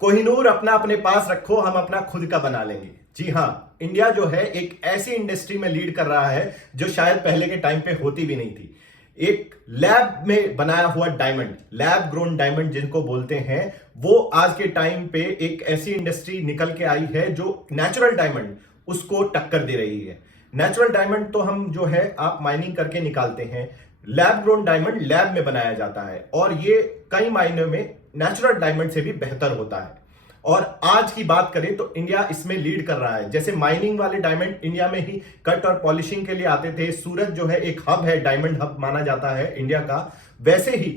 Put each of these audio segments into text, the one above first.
कोहिनूर अपना अपने पास रखो, हम अपना खुद का बना लेंगे। जी हां, इंडिया जो है एक ऐसी इंडस्ट्री में लीड कर रहा है जो शायद पहले के टाइम पे होती भी नहीं थी। एक लैब में बनाया हुआ डायमंड, लैब ग्रोन डायमंड जिनको बोलते हैं, वो आज के टाइम पे एक ऐसी इंडस्ट्री निकल के आई है जो नेचुरल डायमंड उसको टक्कर दे रही है। नेचुरल डायमंड तो हम जो है आप माइनिंग करके निकालते हैं, लैब ग्रोन डायमंड लैब में बनाया जाता है और ये कई मायनों में नेचुरल डायमंड से भी बेहतर होता है। और आज की बात करें तो इंडिया इसमें लीड कर रहा है। जैसे माइनिंग वाले डायमंड इंडिया में ही कट और पॉलिशिंग के लिए आते थे, सूरत जो है एक हब है, डायमंड हब माना जाता है इंडिया का। वैसे ही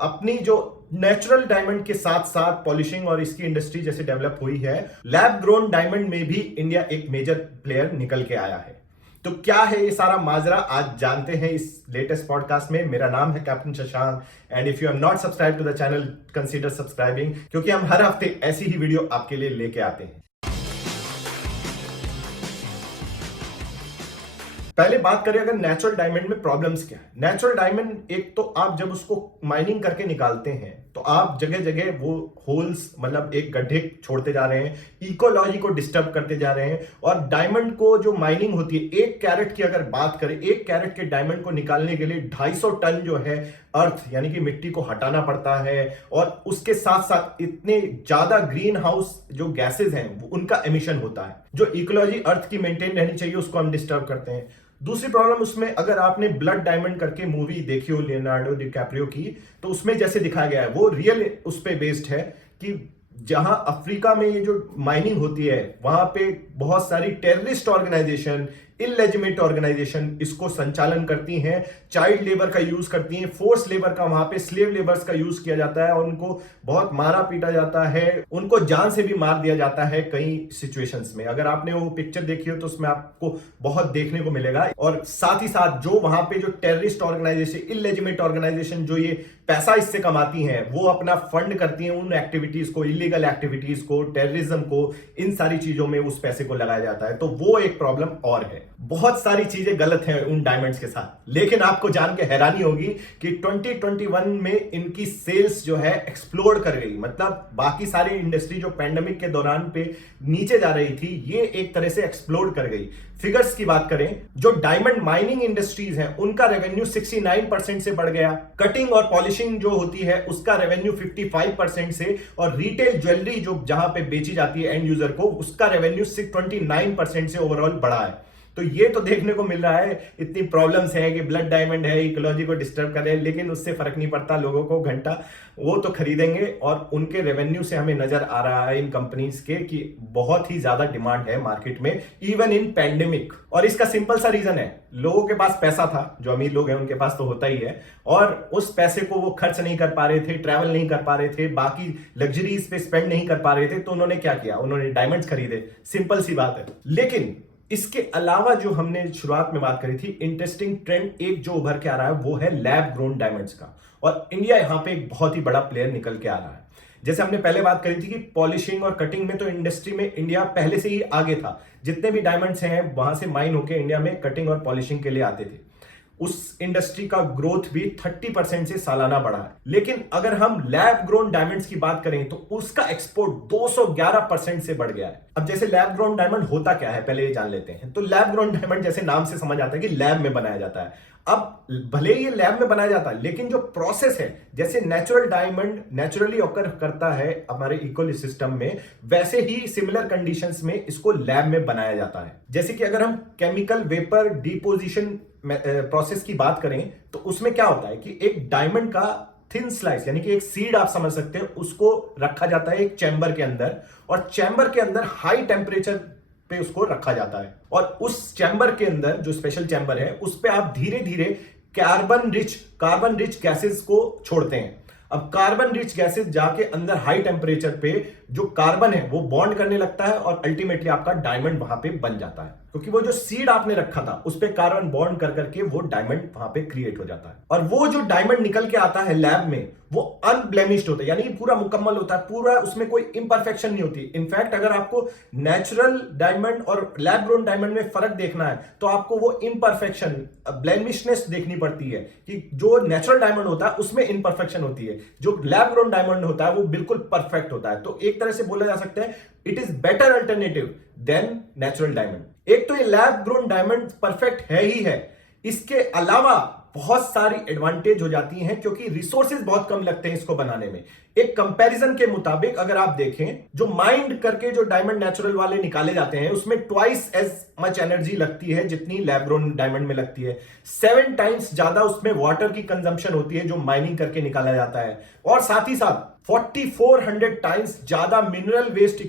अपनी जो नेचुरल डायमंड के साथ साथ पॉलिशिंग और इसकी इंडस्ट्री जैसे डेवलप हुई है, लैब ग्रोन डायमंड में भी इंडिया एक मेजर प्लेयर निकल के आया है। तो क्या है ये सारा माजरा, आज जानते हैं इस लेटेस्ट पॉडकास्ट में। मेरा नाम है captain Shashank and if you are not subscribe to the channel, consider subscribing, क्योंकि हम हर हफ्ते ऐसी ही वीडियो आपके लिए लेके आते हैं। पहले बात करें अगर नेचुरल डायमंड में प्रॉब्लम्स क्या है। नेचुरल डायमंड एक तो आप जब उसको माइनिंग करके निकालते हैं तो आप जगह जगह वो होल्स, मतलब एक गड्ढे छोड़ते जा रहे हैं, इकोलॉजी को डिस्टर्ब करते जा रहे हैं। और डायमंड को जो माइनिंग होती है, एक कैरेट की अगर बात करें, एक कैरेट के डायमंड को निकालने के लिए 250 टन जो है अर्थ यानी कि मिट्टी को हटाना पड़ता है। और उसके साथ साथ इतने ज्यादा ग्रीन हाउस जो गैसेज हैं उनका एमिशन होता है, जो इकोलॉजी अर्थ की मेंटेन रहनी चाहिए उसको हम डिस्टर्ब करते हैं। दूसरी प्रॉब्लम उसमें, अगर आपने ब्लड डायमंड करके मूवी देखी हो लियोनार्डो डिकैप्रियो की, तो उसमें जैसे दिखाया गया है वो रियल उस पे बेस्ड है कि जहां अफ्रीका में ये जो माइनिंग होती है वहां पे बहुत सारी टेररिस्ट ऑर्गेनाइजेशन, इलेजिमेट ऑर्गेनाइजेशन इसको संचालन करती हैं, चाइल्ड लेबर का यूज करती हैं, फोर्स लेबर का, वहां पे स्लेव लेबर्स का यूज किया जाता है और उनको बहुत मारा पीटा जाता है, उनको जान से भी मार दिया जाता है कई सिचुएशंस में। अगर आपने वो पिक्चर देखी हो तो उसमें आपको बहुत देखने को मिलेगा। और साथ ही साथ जो वहां पे जो टेररिस्ट ऑर्गेनाइजेशन, इलेजिमेट ऑर्गेनाइजेशन जो ये पैसा इससे कमाती हैं, वो अपना फंड करती हैं उन एक्टिविटीज को, इलीगल एक्टिविटीज को, टेररिज्म को, इन सारी चीजों में उस पैसे को लगाया जाता है। तो वो एक प्रॉब्लम और है। बहुत सारी चीजें गलत हैं उन डायमंड्स के साथ, लेकिन आपको जान के हैरानी होगी कि 2021 में इनकी सेल्स जो है एक्सप्लोड कर गई। मतलब बाकी सारी इंडस्ट्री जो पैंडेमिक के दौरान पे नीचे जा रही थी, ये एक तरह से एक्सप्लोड कर गई। फिगर्स की बात करें, जो डायमंड माइनिंग इंडस्ट्रीज हैं उनका रेवेन्यू 69% से बढ़ गया, कटिंग और पॉलिशिंग जो होती है उसका रेवेन्यू 55% से, और रिटेल ज्वेलरी जो जहां पे बेची जाती है एंड यूजर को, उसका रेवेन्यू 29% से ओवरऑल बढ़ा है। तो ये तो देखने को मिल रहा है, इतनी प्रॉब्लम्स हैं कि ब्लड डायमंड है, इकोलॉजी को डिस्टर्ब कर रहे हैं, लेकिन उससे फर्क नहीं पड़ता। लोगों को घंटा वो तो खरीदेंगे और उनके रेवेन्यू से हमें नजर आ रहा है इन कंपनीज के कि बहुत ही ज्यादा डिमांड है मार्केट में, इवन इन पैंडेमिक। और इसका सिंपल सा रीजन है, लोगों के पास पैसा था, जो अमीर लोग हैं उनके पास तो होता ही है, और उस पैसे को वो खर्च नहीं कर पा रहे थे, ट्रैवल नहीं कर पा रहे थे, बाकी लग्जरीज पे स्पेंड नहीं कर पा रहे थे, तो उन्होंने क्या किया, उन्होंने डायमंड्स खरीदे। सिंपल सी बात है। लेकिन इसके अलावा जो हमने शुरुआत में बात करी थी, इंटरेस्टिंग ट्रेंड एक जो उभर के आ रहा है वो है लैब ग्रोन डायमंड्स का, और इंडिया यहां पे एक बहुत ही बड़ा प्लेयर निकल के आ रहा है। जैसे हमने पहले बात करी थी कि पॉलिशिंग और कटिंग में तो इंडस्ट्री में इंडिया पहले से ही आगे था। जितने भी डायमंड्स हैं वहां से माइन होकर इंडिया में कटिंग और पॉलिशिंग के लिए आते थे। उस इंडस्ट्री का ग्रोथ भी 30% से सालाना बढ़ा है। लेकिन अगर हम लैब ग्रोन डायमंड्स की बात करें तो उसका एक्सपोर्ट 211% से बढ़ गया है। अब जैसे लैब ग्रोन डायमंड होता क्या है पहले ये जान लेते हैं। तो लैब ग्रोन डायमंड जैसे नाम से समझ आता है कि लैब में बनाया जाता है। अब भले ही ये लैब में बनाया जाता है, लेकिन जो प्रोसेस है, जैसे नेचुरल डायमंड नेचुरली ऑकर करता है हमारे इकोसिस्टम में, वैसे ही सिमिलर कंडीशंस में इसको लैब में बनाया जाता है। जैसे कि अगर हम केमिकल वेपर डिपोजिशन प्रोसेस की बात करें तो उसमें क्या होता है कि एक डायमंड का थिन स्लाइस यानी कि एक सीड आप समझ सकते हैं, उसको रखा जाता है एक चैम्बर के अंदर, और चैम्बर के अंदर हाई टेम्परेचर पे उसको रखा जाता है। और उस चैम्बर के अंदर जो स्पेशल चैम्बर है उस पे आप धीरे धीरे कार्बन रिच गैसेस को छोड़ते हैं। अब कार्बन रिच गैसेस जाके अंदर हाई टेम्परेचर पे जो कार्बन है वो बॉन्ड करने लगता है और अल्टीमेटली आपका डायमंड वहां पे बन जाता है। क्योंकि वो जो सीड आपने रखा था उस पे कार्बन बॉन्ड कर करके वो डायमंड वहां पे क्रिएट हो जाता है। और वो जो डायमंड निकल के आता है लैब में वो अनब्लेमिश्ड होता है, यानी पूरा मुकम्मल होता है, पूरा उसमें कोई इंपरफेक्शन नहीं होती। इनफैक्ट अगर आपको नेचुरल डायमंड और लैब ग्रोन डायमंड में फर्क देखना है तो आपको वो इंपरफेक्शन, ब्लेमिशनेस देखनी पड़ती है कि जो नेचुरल डायमंड होता है उसमें इंपरफेक्शन होती है, जो लैब ग्रोन डायमंड होता है वो बिल्कुल परफेक्ट होता है। तो एक तरह से बोला जा सकता है it is better alternative than natural diamond. एक तो ये लैब ग्रोन डायमंड परफेक्ट है ही है, इसके अलावा बहुत सारी एडवांटेज हो जाती हैं क्योंकि रिसोर्सेज बहुत कम लगते हैं इसको बनाने में। एक कंपैरिजन के मुताबिक अगर आप देखें, जो माइंड करके जो डायमंड नेचुरल वाले निकाले जाते हैं उसमें ट्वाइस एज मच एनर्जी लगती है जितनी लैब ग्रोन डायमंड में लगती है। 7 टाइम्स ज्यादा उसमें वाटर की कंजम्पशन होती है जो माइनिंग करके निकाला जाता है, और साथ ही साथ 4400 टाइम्स ज्यादा मिनरल वेस्ट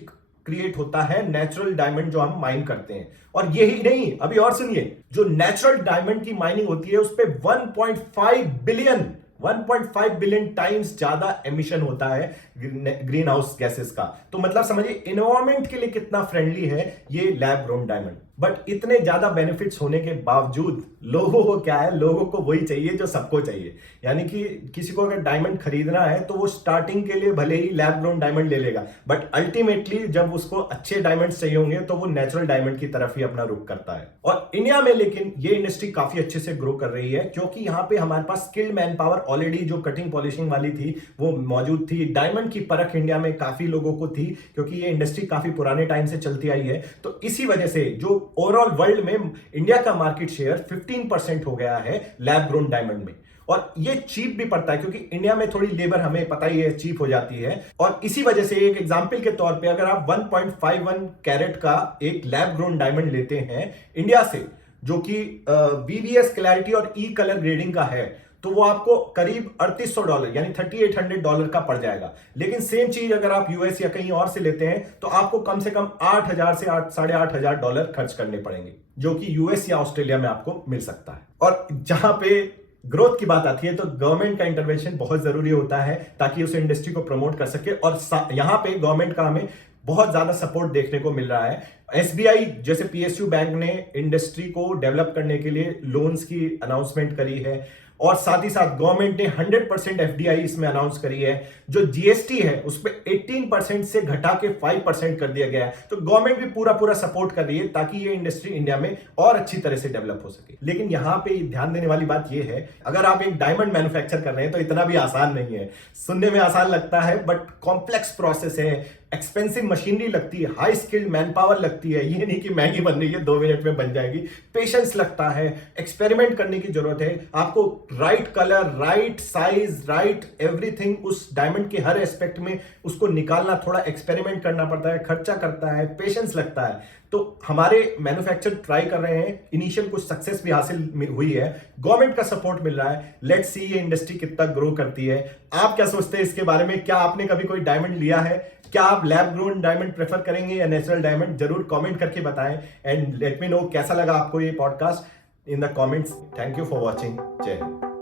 क्रिएट होता है नेचुरल डायमंड जो हम माइन करते हैं। और यही नहीं, अभी और सुनिए, जो नेचुरल डायमंड की माइनिंग होती है उस पे 1.5 बिलियन टाइम्स ज्यादा एमिशन होता है ग्रीन हाउस गैसेस का। तो मतलब समझिए एनवायरमेंट के लिए कितना फ्रेंडली है ये लैब ग्रोन डायमंड। बट इतने ज्यादा बेनिफिट्स होने के बावजूद लोगों को क्या है, लोगों को वही चाहिए जो सबको चाहिए। यानी कि किसी को अगर डायमंड खरीदना है तो वो स्टार्टिंग के लिए भले ही लैब ग्रोन डायमंड ले लेगा, बट अल्टीमेटली जब उसको अच्छे डायमंड्स चाहिए होंगे तो वो नेचुरल डायमंड की तरफ ही अपना रुख करता है। और इंडिया में लेकिन ये इंडस्ट्री काफी अच्छे से ग्रो कर रही है क्योंकि यहाँ पे हमारे पास स्किल्ड मैन पावर ऑलरेडी जो कटिंग पॉलिशिंग वाली थी वो मौजूद थी। डायमंड की परख इंडिया में काफी लोगों को थी क्योंकि ये इंडस्ट्री काफी पुराने टाइम से चलती आई है। तो इसी वजह से जो ओवरऑल वर्ल्ड में इंडिया का मार्केट शेयर 15% हो गया है लैब ग्रोन डायमंड में। और ये चीप भी पड़ता है क्योंकि इंडिया में थोड़ी लेबर हमें पता ही है चीप हो जाती है। और इसी वजह से एक एग्जांपल के तौर पे अगर आप 1.51 कैरेट का एक लैब ग्रोन डायमंड लेते हैं इंडिया से जो कि वीवीएस क्लैरिटी और ई कलर ग्रेडिंग का है, तो वो आपको करीब $3800 यानी $3800 का पड़ जाएगा। लेकिन सेम चीज अगर आप यूएस या कहीं और से लेते हैं तो आपको कम से कम 8000 से $8500 खर्च करने पड़ेंगे, जो कि यूएस या ऑस्ट्रेलिया में आपको मिल सकता है। और जहां पे ग्रोथ की बात आती है तो गवर्नमेंट का इंटरवेंशन बहुत जरूरी होता है ताकि उस इंडस्ट्री को प्रमोट कर सके। और यहां पे गवर्नमेंट का हमें बहुत ज्यादा सपोर्ट देखने को मिल रहा है। एसबीआई जैसे पीएसयू बैंक ने इंडस्ट्री को डेवलप करने के लिए लोन्स की अनाउंसमेंट करी है, और साथ ही साथ गवर्नमेंट ने 100% एफडीआई इसमें अनाउंस करी है। जो जीएसटी है उस पर 18% से घटा के 5% कर दिया गया है। तो गवर्नमेंट भी पूरा सपोर्ट कर रही है ताकि ये इंडस्ट्री इंडिया में और अच्छी तरह से डेवलप हो सके। लेकिन यहां पे ध्यान देने वाली बात यह है, अगर आप एक डायमंड मैन्युफैक्चर कर रहे हैं तो इतना भी आसान नहीं है। सुनने में आसान लगता है बट कॉम्प्लेक्स प्रोसेस है, एक्सपेंसिव मशीनरी लगती है, हाई स्किल्ड मैन पावर लगती है। ये नहीं कि मैगी बन रही है 2 मिनट में बन जाएगी। पेशेंस लगता है, एक्सपेरिमेंट करने की जरूरत है, आपको right colour, right size, right everything उस डायमंड के हर एस्पेक्ट में उसको निकालना, थोड़ा एक्सपेरिमेंट करना पड़ता है, खर्चा करता है, पेशेंस लगता है। तो हमारे मैन्युफैक्चर ट्राई कर रहे हैं, इनिशियल कुछ सक्सेस भी हासिल हुई है, गवर्नमेंट का सपोर्ट मिल रहा है। लेट्स सी ये इंडस्ट्री कितना ग्रो करती है। आप क्या सोचते हैं इसके बारे में? क्या आपने कभी कोई डायमंड लिया है? क्या आप लैब ग्रोन डायमंड प्रेफर करेंगे या नेचुरल डायमंड? जरूर कमेंट करके बताएं एंड लेट मी नो कैसा लगा आपको ये podcast in the comments. Thank you for watching. जय हिंद।